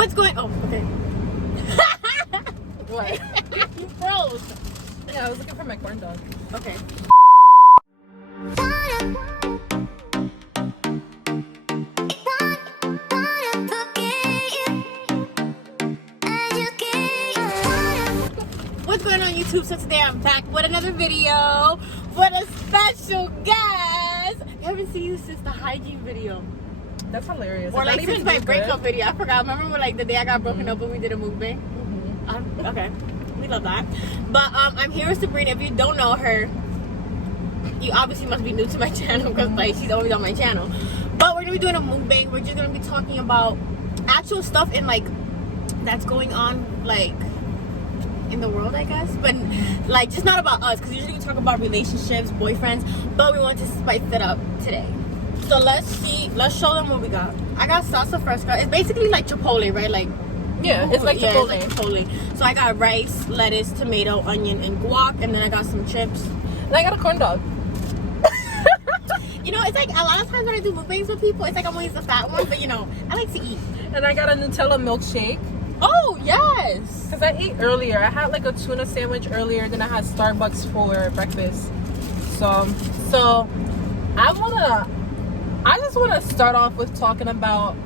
What's going on? Oh, okay. What? You froze. Yeah, I was looking for my corn dog. Okay. What's going on, YouTube? So today I'm back with another video with a special guest. I haven't seen you since the hygiene video. That's hilarious. Or like since my breakup video. I forgot. Remember when, like, the day I got broken up when we did a mukbang? Okay. We love that. But I'm here with Sabrina. If you don't know her, you obviously must be new to my channel because like she's always on my channel. But we're gonna be doing a mukbang. We're just gonna be talking about actual stuff in like that's going on like in the world, I guess. But like just not about us, because usually we talk about relationships, boyfriends, but we want to spice it up today. So let's show them what we got. I got salsa fresca. It's basically like Chipotle, right? Like yeah, it's like Chipotle. It's like Chipotle. So I got rice, lettuce, tomato, onion, and guac, and then I got some chips. And I got a corn dog. You know, it's like a lot of times when I do mukbangs with people, it's like I'm always the fat one, but you know, I like to eat. And I got a Nutella milkshake. Oh yes. Because I ate earlier. I had like a tuna sandwich earlier, then I had Starbucks for breakfast. So I just wanna start off with talking about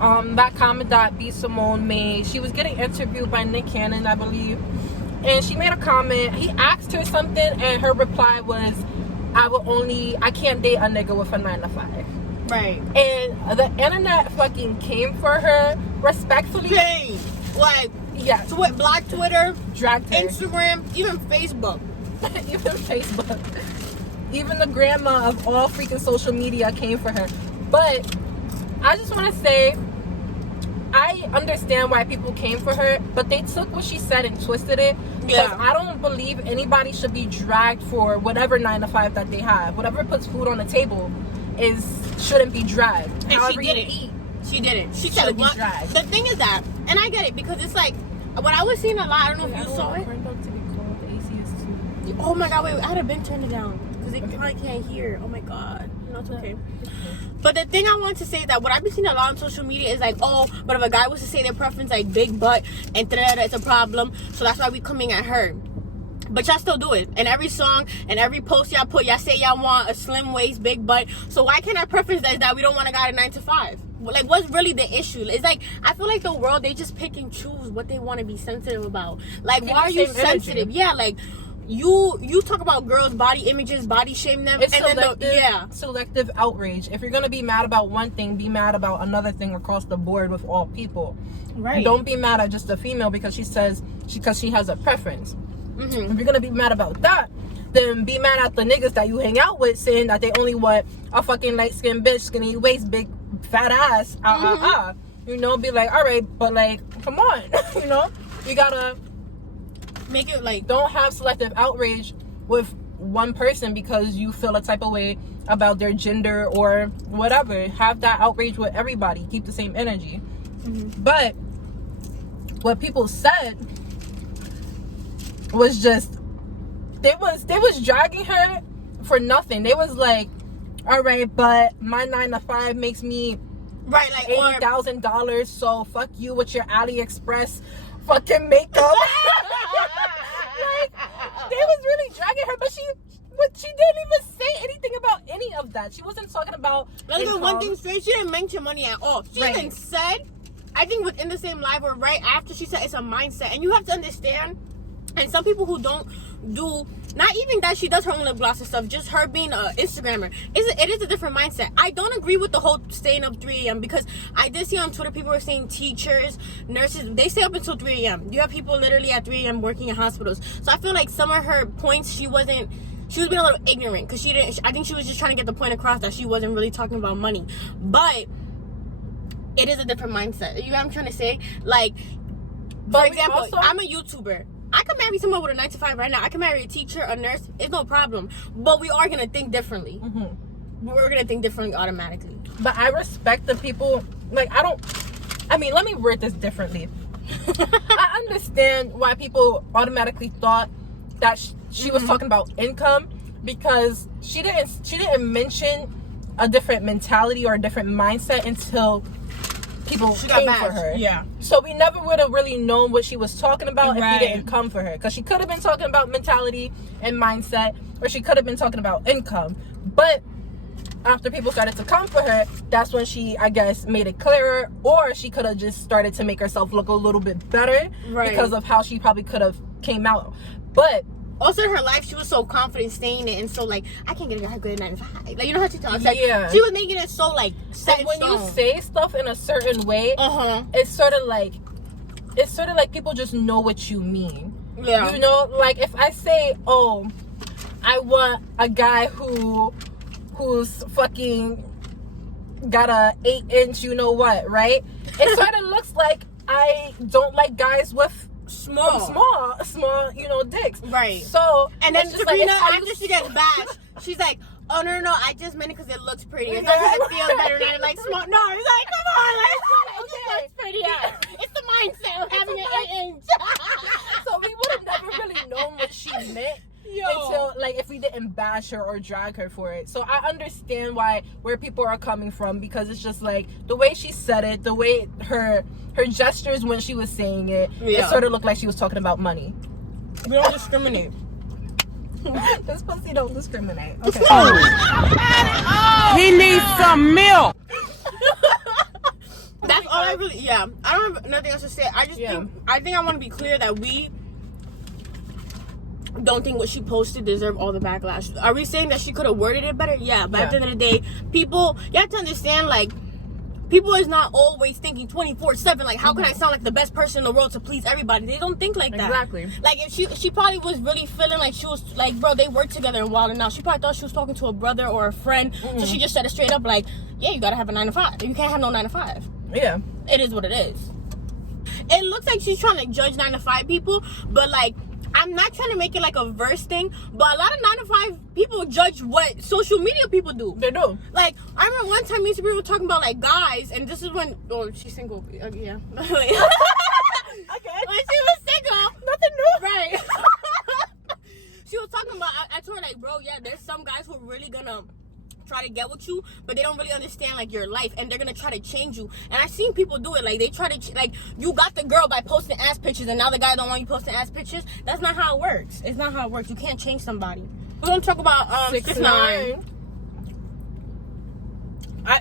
that comment that B.Simone made. She was getting interviewed by Nick Cannon, I believe, and she made a comment. He asked her something, and her reply was, I can't date a nigga with a 9-to-5. Right. And the internet fucking came for her, respectfully. Dang. Like, yeah. Black Twitter, dragged her. Instagram, even Facebook. Even Facebook. Even the grandma of all freaking social media came for her. But I just want to say, I understand why people came for her, but they took what she said and twisted it. Because I don't believe anybody should be dragged for whatever 9-to-5 that they have. Whatever puts food on the table shouldn't be dragged. And however she didn't eat. She didn't. She said, be dragged. The thing is that, and I get it, because it's like what I was seeing a lot. I don't know if you saw it. To be cold. The AC is too. Oh my god! Wait, I had been turned it down because they probably can't hear. Oh my god. No, it's okay. But the thing I want to say is that what I've been seeing a lot on social media is like, oh, but if a guy was to say their preference like big butt and it's a problem, so that's why we coming at her. But y'all still do it. And every song and every post y'all put, y'all say y'all want a slim waist, big butt. So why can't our preference that we don't want a guy at 9-to-5? Like, what's really the issue? It's like, I feel like the world, they just pick and choose what they want to be sensitive about. Like, why are you sensitive? Yeah, like, you talk about girls' body images, body shame them. It's and selective outrage. If you're going to be mad about one thing, be mad about another thing across the board with all people. Right. Don't be mad at just a female because she has a preference. Mm-hmm. If you're going to be mad about that, then be mad at the niggas that you hang out with saying that they only want a fucking light-skinned bitch, skinny waist, big fat ass. You know, be like, all right, but like, come on. You know, you gotta make it like, don't have selective outrage with one person because you feel a type of way about their gender or whatever. Have that outrage with everybody. Keep the same energy. Mm-hmm. But what people said was just, they was dragging her for nothing. They was like, all right, but my 9-to-5 makes me right, like $80,000, so fuck you with your AliExpress fucking makeup. Like, they was really dragging her, but she didn't even say anything about any of that. She wasn't talking about one thing straight. She didn't mention money at all. She even said, I think within the same live or right after, she said it's a mindset, and you have to understand. And some people who don't do, not even that she does her own lip gloss and stuff, just her being an Instagrammer, it is a different mindset. I don't agree with the whole staying up 3 a.m. because I did see on Twitter people were saying teachers, nurses, they stay up until 3 a.m. You have people literally at 3 a.m. working in hospitals. So I feel like some of her points, she was being a little ignorant because I think she was just trying to get the point across that she wasn't really talking about money. But it is a different mindset. You know what I'm trying to say? Like, for example, I'm a YouTuber. I could marry someone with a 9-to-5 right now. I can marry a teacher, a nurse. It's no problem. But we are going to think differently. Mm-hmm. We're going to think differently automatically. But I respect the people. Like, let me word this differently. I understand why people automatically thought that she was talking about income, because she didn't mention a different mentality or a different mindset until people she came got for her. Yeah. So we never would have really known what she was talking about Right. if we didn't come for her. Because she could have been talking about mentality and mindset, or she could have been talking about income. But after people started to come for her, that's when she, I guess, made it clearer, or she could have just started to make herself look a little bit better because of how she probably could have came out. But also in her life, she was so confident saying it, and so like, I can't get a good 9 to 5. Like, you know how she talks? Like, yeah. she was making it so like set in when stone. you say stuff in a certain way, it's sort of like people just know what you mean. Yeah. You know, like if I say, oh, I want a guy who's fucking got a 8-inch, you know what, right? It sort of looks like I don't like guys with small, you know, dicks. Right. So, and then Sabrina, like, after she gets bashed, she's like, oh, no, I just meant it because it looks pretty. It's not because it feels better than like small. No, it's like, come on, like, it just looks pretty. Yeah. It's the mindset of having an 8-inch. So we would have never really known what she meant. Until, like, if we didn't bash her or drag her for it. So I understand where people are coming from, because it's just like the way she said it, the way her gestures when she was saying it, it sort of looked like she was talking about money. We don't discriminate. This pussy don't discriminate. Okay. He needs some milk. That's all I really. I don't have nothing else to say. I just think I want to be clear that we don't think what she posted deserved all the backlash. Are we saying that she could have worded it better? Yeah, but at the end of the day, people, you have to understand, like, people is not always thinking 24/7, like, how can I sound like the best person in the world to please everybody? They don't think like that. Exactly. Like, if she probably was really feeling like she was, like, bro, they work together and wild, and now she probably thought she was talking to a brother or a friend, so she just said it straight up, like, yeah, you gotta have a 9 to 5. You can't have no 9 to 5. Yeah. It is what it is. It looks like she's trying to judge 9 to 5 people, but, like, I'm not trying to make it like a verse thing, but a lot of 9 to 5 people judge what social media people do. They do. Like, I remember one time me and Sabrina were talking about, like, guys, and this is when, she's single. Yeah. Okay. When she was single. Nothing new. Right. She was talking about, I told her, like, bro, yeah, there's some guys who are really gonna try to get with you, but they don't really understand, like, your life, and they're gonna try to change you. And I've seen people do it. Like, they try to like, you got the girl by posting ass pictures, and now the guy don't want you posting ass pictures. That's not how it works. It's not how it works. You can't change somebody. We're gonna talk about 6ix9ine.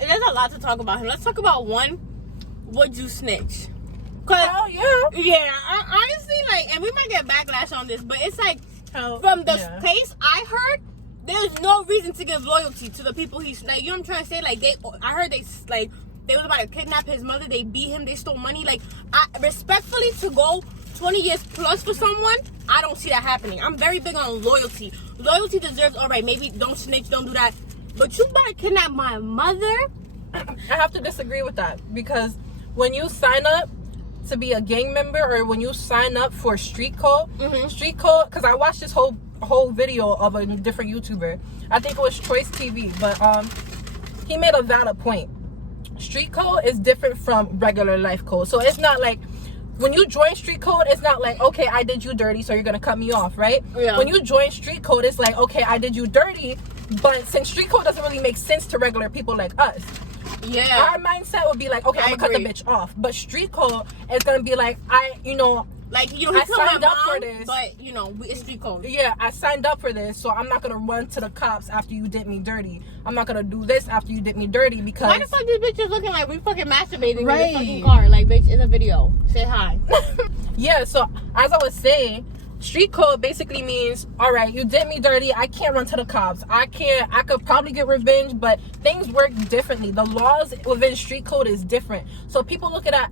There's a lot to talk about him. Let's talk about one. Would you snitch? Oh yeah. Honestly, like, and we might get backlash on this, but it's like, from the case I heard, there's no reason to give loyalty to the people he's, like, you know what I'm trying to say? Like, I heard they was about to kidnap his mother, they beat him, they stole money. Like, respectfully, to go 20 years plus for someone, I don't see that happening. I'm very big on loyalty. Loyalty deserves, all right, maybe don't snitch, don't do that. But you about to kidnap my mother? I have to disagree with that, because when you sign up to be a gang member, or when you sign up for street code, because I watched this whole video of a different YouTuber. I think it was Choice TV, but he made a valid point. Street code is different from regular life code. So it's not like when you join street code, it's not like, okay, I did you dirty, so you're gonna cut me off, right? Yeah. When you join street code, it's like, okay, I did you dirty, but since street code doesn't really make sense to regular people like us, our mindset would be like, okay, I'm gonna cut the bitch off. But street code is gonna be like, like, you know, he signed up for this, but, you know, it's street code. Yeah, I signed up for this, so I'm not gonna run to the cops after you did me dirty. I'm not gonna do this after you did me dirty, because why the fuck these bitches looking like we fucking masturbating in the fucking car? Like, bitch, it's a video. Say hi. Yeah, so as I was saying, street code basically means, all right, you did me dirty, I can't run to the cops. I could probably get revenge, but things work differently. The laws within street code is different. So people look at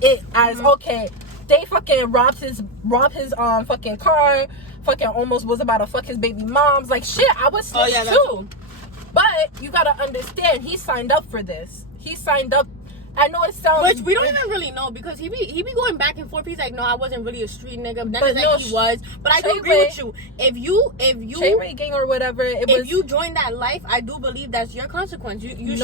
it as, okay, they fucking robbed his fucking car, fucking almost was about to fuck his baby moms. Like, shit, I was snitch too. But you gotta understand, he signed up for this. He signed up. I know it sounds, which we don't even really know, because he be going back and forth. He's like, no, I wasn't really a street nigga. Then it's like he was. But I do agree with you. If you gang or whatever, if you join that life, I do believe that's your consequence. You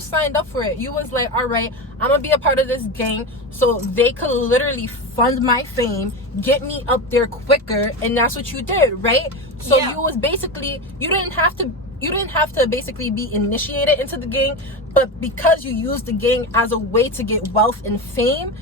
signed up for it. You was like, all right, I'm gonna be a part of this gang, so they could literally fund my fame, get me up there quicker, and that's what you did, right? So you was basically, you didn't have to you didn't have to basically be initiated into the gang, but because you used the gang as a way to get wealth and fame,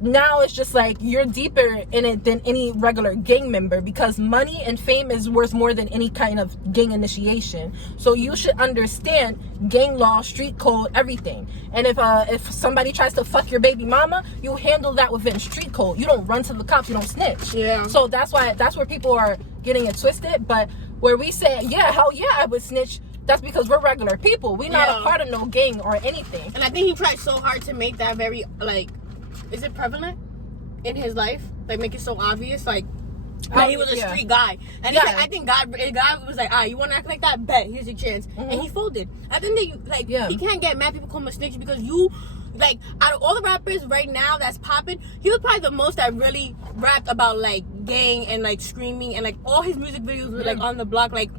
now it's just like you're deeper in it than any regular gang member, because money and fame is worth more than any kind of gang initiation. So you should understand gang law, street code, everything. And if somebody tries to fuck your baby mama, you handle that within street code. You don't run to the cops, you don't snitch. Yeah. So that's where people are getting it twisted. But where we say, yeah, hell yeah, I would snitch, that's because we're regular people. We're not a part of no gang or anything. And I think he tried so hard to make that very, like, is it prevalent in his life? Like, make it so obvious, like, he was a street guy. And he said, I think God was like, you want to act like that? Bet, here's your chance. And he folded. I think that he can't get mad people call him a snitch, because you, like, out of all the rappers right now that's popping, he was probably the most that really rapped about, like, gang and, like, screaming, and, like, all his music videos were, like, on the block. Like,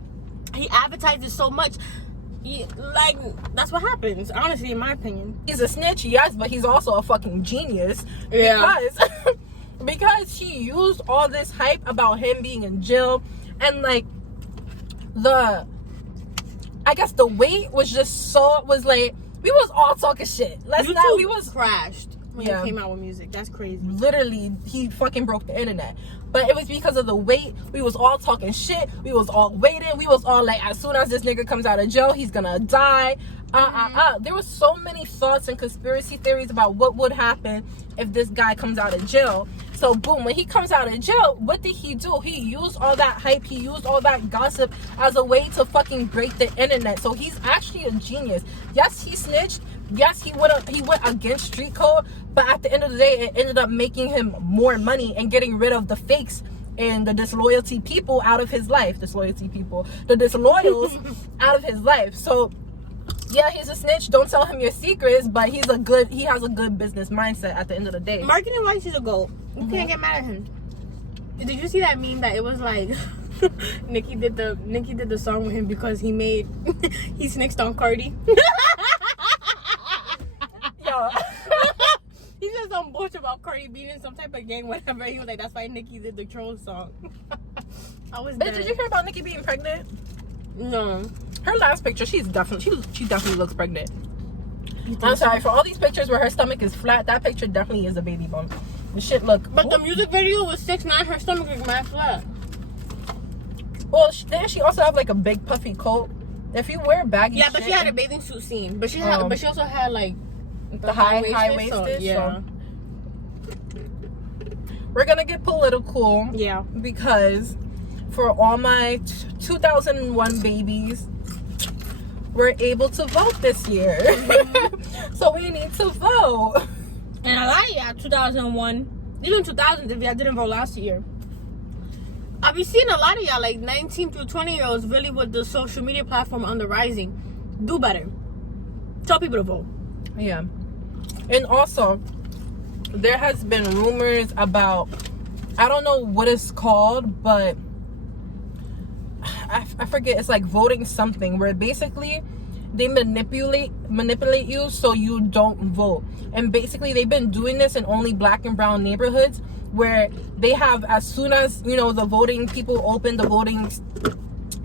he advertised it so much. Like, that's what happens, honestly, in my opinion. He's a snitch, yes, but he's also a fucking genius. Because he used all this hype about him being in jail, and like I guess the weight was just like, we was all talking shit. We was crashed when he came out with music. That's crazy. Literally, he fucking broke the internet. But it was because of the weight. We was all talking shit. We was all waiting. We was all like, as soon as this nigga comes out of jail, he's gonna die. There was so many thoughts and conspiracy theories about what would happen if this guy comes out of jail. So boom, when he comes out of jail, what did he do? He used all that hype, he used all that gossip as a way to fucking break the internet. So he's actually a genius. Yes, he snitched. Yes, he went against street code, but at the end of the day, it ended up making him more money and getting rid of the fakes and the disloyalty people out of his life. The disloyals out of his life. So yeah, he's a snitch. Don't tell him your secrets, but he has a good business mindset at the end of the day. Marketing wise, he's a goat. You can't get mad at him. Did you see that meme that it was like Nicki did the song with him because he snitched on Cardi? Yo. He said some bullshit about Cardi being in some type of gang, whatever. He was like, that's why Nicki did the troll song. I was dead. Did you hear about Nicki being pregnant? No. Her last picture, she definitely looks pregnant. I'm sorry, for all these pictures where her stomach is flat, that picture definitely is a baby bump. The shit look. But the music video was 6'9", her stomach is mad flat. Well, then she also have like a big puffy coat. If you wear baggy but she had a bathing suit scene. But she also had like the high waisted. So, yeah. We're gonna get political. Yeah. Because for all my 2001 babies, we're able to vote this year. So we need to vote. And a lot of y'all 2001, even 2000 if y'all didn't vote last year. I've been seeing a lot of y'all, like 19 through 20 year olds, really with the social media platform on the rising. Do better. Tell people to vote. Yeah. And also, there has been rumors about, I don't know what it's called, but I forget, it's like voting something, where basically they manipulate you so you don't vote. And basically they've been doing this in only black and brown neighborhoods, where they have, as soon as the voting people open, the voting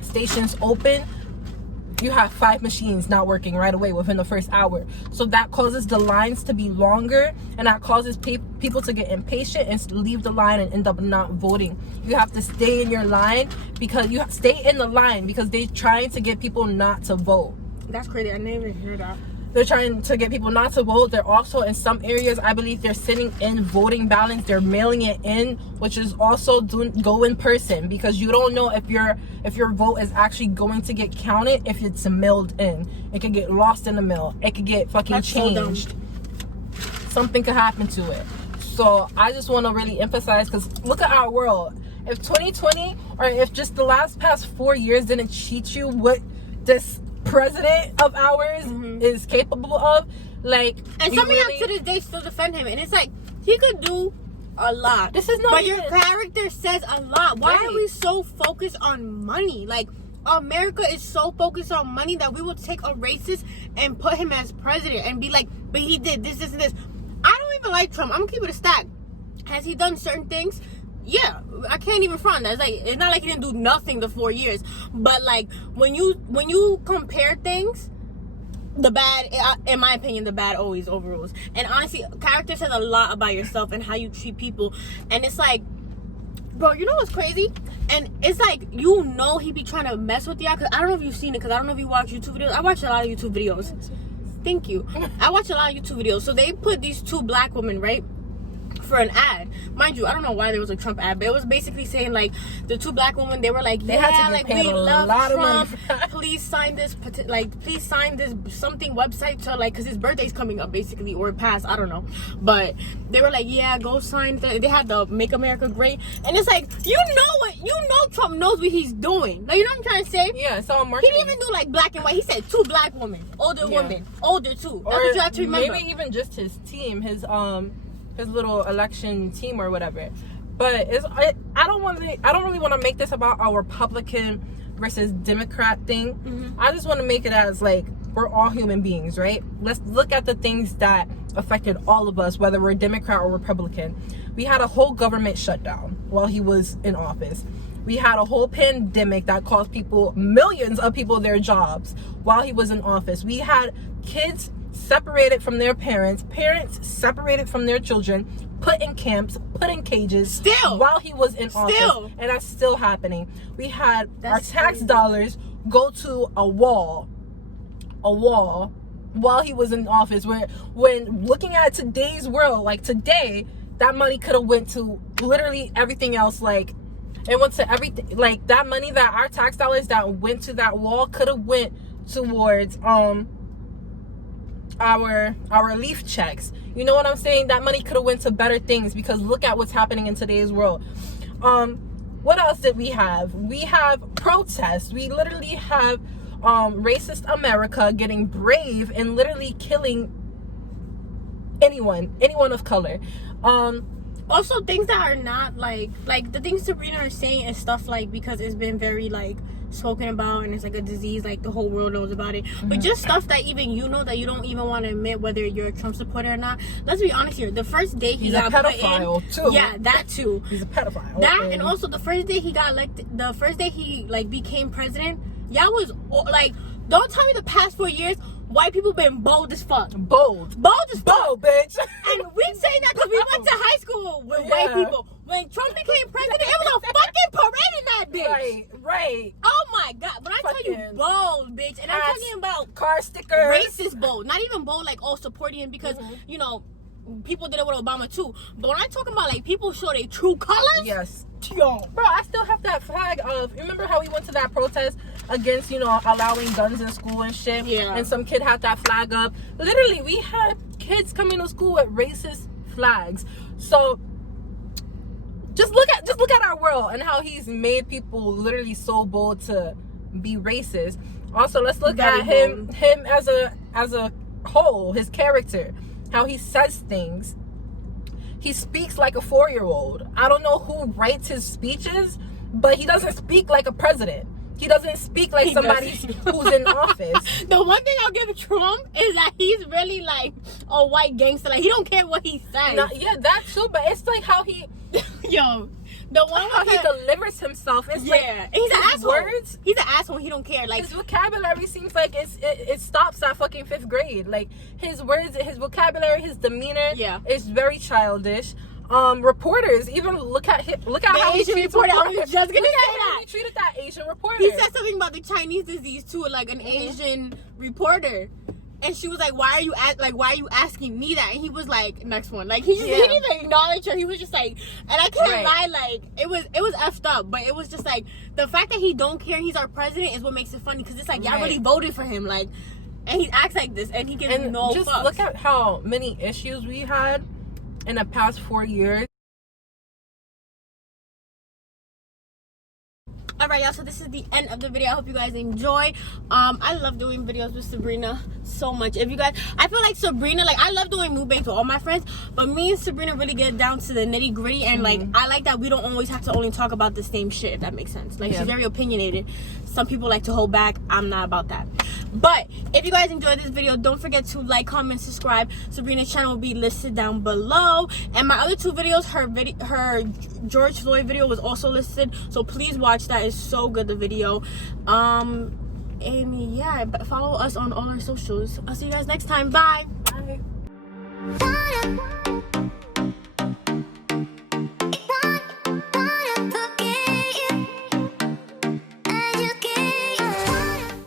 stations open, you have 5 machines not working right away within the first hour. So that causes the lines to be longer, and that causes people to get impatient and leave the line and end up not voting. You have to stay in your line, because they're trying to get people not to vote. That's crazy. I never heard that. They're trying to get people not to vote. They're also, in some areas, I believe they're sending in voting ballots. They're mailing it in, which is also go in person, because you don't know if your vote is actually going to get counted if it's mailed in. It could get lost in the mail. It could get fucking changed. So something could happen to it. So I just want to really emphasize, because look at our world. If 2020, or if just the past 4 years didn't teach you what this president of ours is capable of, like, and some of y'all to this day still defend him, and it's like, he could do a lot. This is not, but your character says a lot. Why are we so focused on money? Like, America is so focused on money that we will take a racist and put him as president and be like, but he did this, this, and this. I don't even like Trump. I'm gonna keep it a stack. Has he done certain things? yeah, I can't even front that. It's like, it's not like he didn't do nothing the 4 years, but like when you compare things, the bad, in my opinion, the bad always overrules. And honestly, character says a lot about yourself and how you treat people. And it's like, bro, you know what's crazy? And it's like, you know, he be trying to mess with y'all. Cause I don't know if you've seen it, because I don't know if you watch YouTube videos. I watch a lot of YouTube videos. Thank you. I watch a lot of YouTube videos. So they put these 2 black women, right, for an ad. Mind you, I don't know why there was a Trump ad, but it was basically saying, like, the 2 black women, they were like, They yeah, had to like, get paid we a love lot of Trump. money. Please sign this, please sign this something website to, like, because his birthday's coming up, basically, or past, I don't know. But they were like, yeah, go sign. They had the Make America Great. And it's like, you know Trump knows what he's doing. Like, you know what I'm trying to say? Yeah, it's all He marketing. didn't even do, like, black and white. He said 2 black women. Older women. Older, too. That's Or what you have to remember. maybe even just his team, his little election team or whatever. But I don't really want to make this about our Republican versus Democrat thing. Mm-hmm. I just want to make it as like, we're all human beings, right? Let's look at the things that affected all of us, whether we're Democrat or Republican. We had a whole government shutdown while he was in office. We had a whole pandemic that cost millions of people their jobs while he was in office. We had kids separated from their parents separated from their children, put in camps, put in cages, still while he was in office, and that's still happening. We had our tax dollars go to a wall while he was in office, where when looking at today's world, like today, that money could have went to literally everything else. Like, it went to everything. Like, that money, that our tax dollars that went to that wall could have went towards our relief checks. You know what I'm saying? That money could have went to better things, because look at what's happening in today's world. What else did we have? We have protests. We literally have racist America getting brave and literally killing anyone of color. Also, things that are not like the things Sabrina is saying and stuff, like, because it's been very like spoken about and it's like a disease, like the whole world knows about it. But just stuff that even you know that you don't even want to admit whether you're a Trump supporter or not. Let's be honest here. The first day he got put in, too. Yeah, that too. He's a pedophile. That, and also the first day he got elected, the first day he like became president, y'all was like, don't tell me the past 4 years white people been bold as fuck. Bold as fuck, bitch. And we say that because we went to high school with white people. When Trump became president, it was a fucking parade in that bitch. Right. Oh my god. When I tell you bold, bitch, and I'm talking about car stickers, racist bold, not even bold like supporting him because you know people did it with Obama too. But when I talk about like people show their true colors, yes. Yo, bro, I still have that flag of, remember how we went to that protest against, you know, allowing guns in school and shit? Yeah. And some kid had that flag up. Literally, we had kids coming to school with racist flags. So just look at our world and how he's made people literally so bold to be racist. Also, let's look at him as a whole, his character, how he says things. He speaks like a 4-year-old. I don't know who writes his speeches, but he doesn't speak like a president. He doesn't speak like somebody who's in office. The one thing I'll give Trump is that he's really like a white gangster. Like, he don't care what he says. No, yeah, that too, but it's like how he... Yo, the one how he delivers himself. It's like, he's an asshole. Words, he's an asshole. He don't care. Like, his vocabulary seems like it stops at fucking 5th grade. Like, his words, his vocabulary, his demeanor, is very childish. Reporters, even look at how he treats reporters. I was just gonna say that he treated that Asian reporter. He said something about the Chinese disease too, like an Asian reporter. And she was like, why are you asking me that? And he was like, next one. Like, he didn't even acknowledge her. He was just like, and I can't lie, like, it was effed up. But it was just like, the fact that he don't care, he's our president, is what makes it funny. Because it's like, y'all really voted for him. Like, and he acts like this, and he gives no just fucks. Look at how many issues we had in the past 4 years. Alright, y'all, so this is the end of the video. I hope you guys enjoy. I love doing videos with Sabrina so much. If you guys, I feel like Sabrina, like, I love doing mukbang to all my friends, but me and Sabrina really get down to the nitty gritty, and like, I like that we don't always have to only talk about the same shit, if that makes sense. Like, she's very opinionated. Some people like to hold back. I'm not about that. But if you guys enjoyed this video, don't forget to like, comment, subscribe. Sabrina's channel will be listed down below, and my other 2 videos, her George Floyd video was also listed, so please watch that. It's so good, the video. And yeah, follow us on all our socials. I'll see you guys next time. Bye.